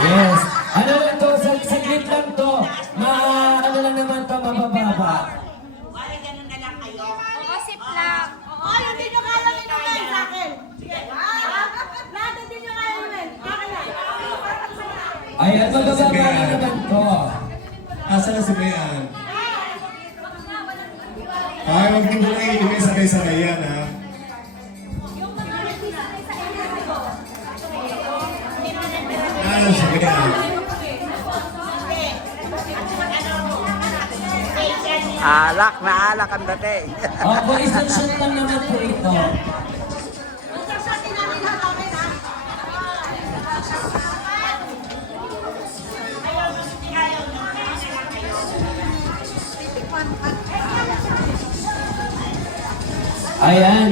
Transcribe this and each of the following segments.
Yes. Ano lang to, saglit lang to. Ano lang naman to, mabababa. Wala, ganun na lang kayo. Oo, siplang. Oo, hindi nyo kaya inumin sa akin. Lahat hindi nyo kaya inumin. Ayan, mabababa lang naman to. Asa na si Mayan? Ay, huwag mo na inumin sabay-sabay yan, ha? Si Mayan. Alak na alak ang dating. Opo, isang shot lang naman po ito. Ayan.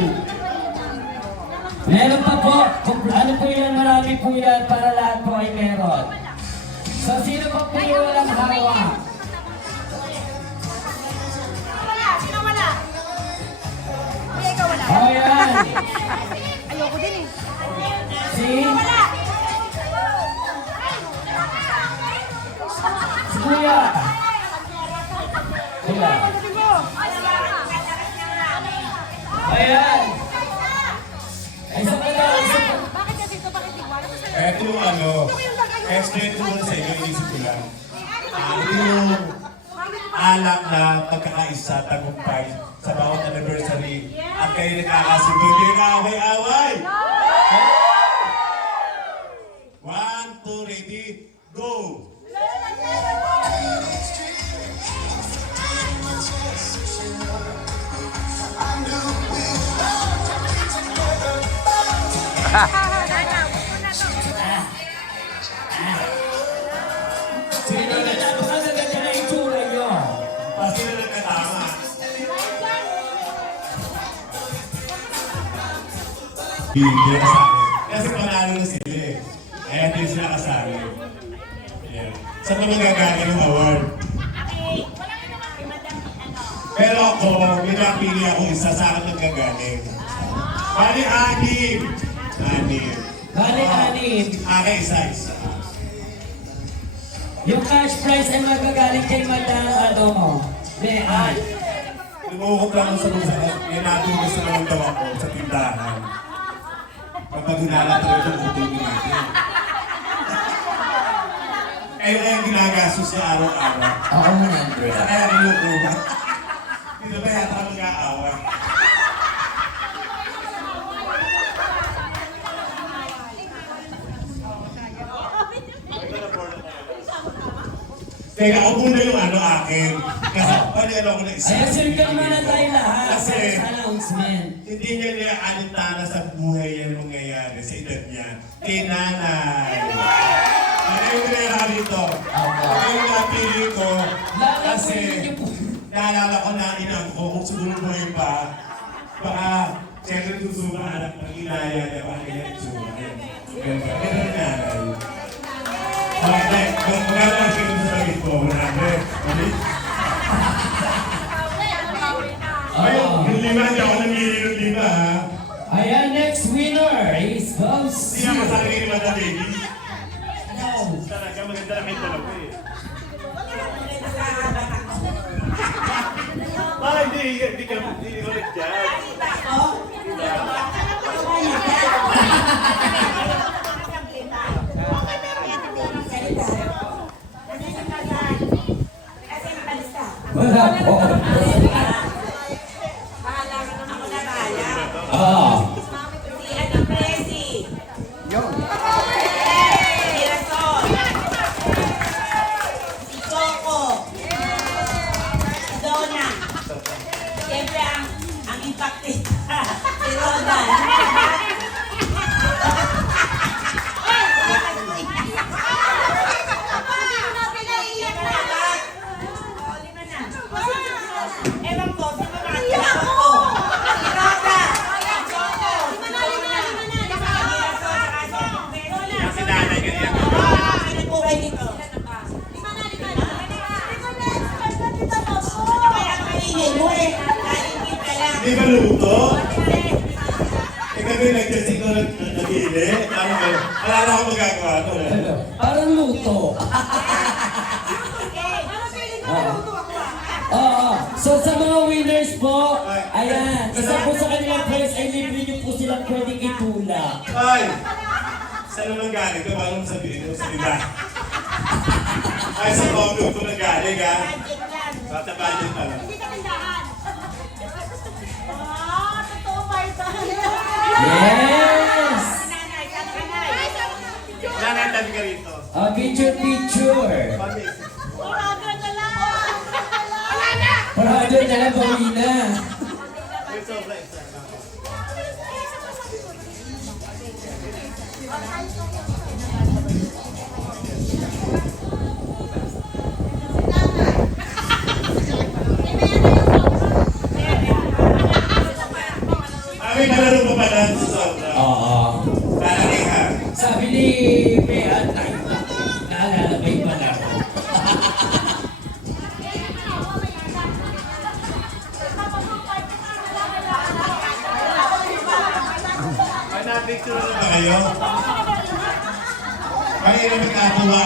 Meron pa po. Ano po yan? Marami po yan para lahat po ay meron. So, sino pa po yung walang hawak? Sino wala? Hindi, ikaw wala. Ayan. Ayoko din eh. Si? Wala. Si Kuya. Kuya. Ayan. Isa pa lang. Isa pa. Bakit kasi ito? Bakit igual? Eto yung ano, explain ko muna sa inyo, inisip ko lang. Yung alak na pagkakaisa, tagumpay sa bawat anniversary at kayo nagkakasundo, hindi nag-aaway-away! 1, 2, ready, go! Sino na napakaganda na itsura nyo? Kasi na nagkatama. Hindi kasali. Kasi panalo na sila eh. Kaya hindi sila kasali. Yeah. Saan naman gagaling yung award? Pero ako, may napili ako isa sa akin nang gagaling. Bali, anim. Anim. Bali, anim. Akin isa-isa. Yung cash prize ay magagaling kay Madang Mean. Lumukot lang sa mga may natulis na naman daw ako sa tindahan. Kapag hinalata ito, utulin natin. Ayun kaya ginagastos sa araw-araw. Oo, 100. Sa kaya nilukuha. Dito ba yata ka mag-aaway? Teka, ako muna yung akin. Kasi panelo ko na isa. Ayan, circle muna tayo lahat. Kasi Sa announcement. hindi niya niya-alintana sa buhay yan mangyayari sa edad niya. Kay nanay. Ano yung pinera rito? Ano yung napili ko? Kasi naalala ko na inang ko kung siguro buhay pa. Baka siyempre tutuwa anak ng inaya niya. Baka kaya itsura. Ganun nanay. Okay, magkano ang sinusalit ko? 100. Ayun, yung lima, hindi ako namili ng lima, ha? Ayan, next winner is Boss. Hindi ako sa akin ni Mata Baby. No. Talaga, maganda na kayo dalawa eh. Hindi ka ulit dyan. Wala po. Ah. Siyempre ang impactista. Si Rodan. Lima na. Parang luto. Parang feeling ko naluto ako Oo. So sa mga winners po, ayan, isa po sa kanilang prize ay libre niyo po silang pwedeng itulak. Ay! Saan naman galing? Ito paano sabihin ko sa iba? Ay, sa pamilya ko na galing, ha? Bata budget pa lang. Hindi ka tindahan. Totoo ba ito? Yes! Nanay, tabi ka rito. Picture. Pamilya. Uragan na lang. Wala na. Parado na lang, bawi na. Ito, right. Ay, kalaro pa pala sa sobra. Oo. Lalaki ka. Sabi ni Bea, ay, naalala ba yung palaro? Ay, na-picture na ba kayo? Ay, na magkatuwa,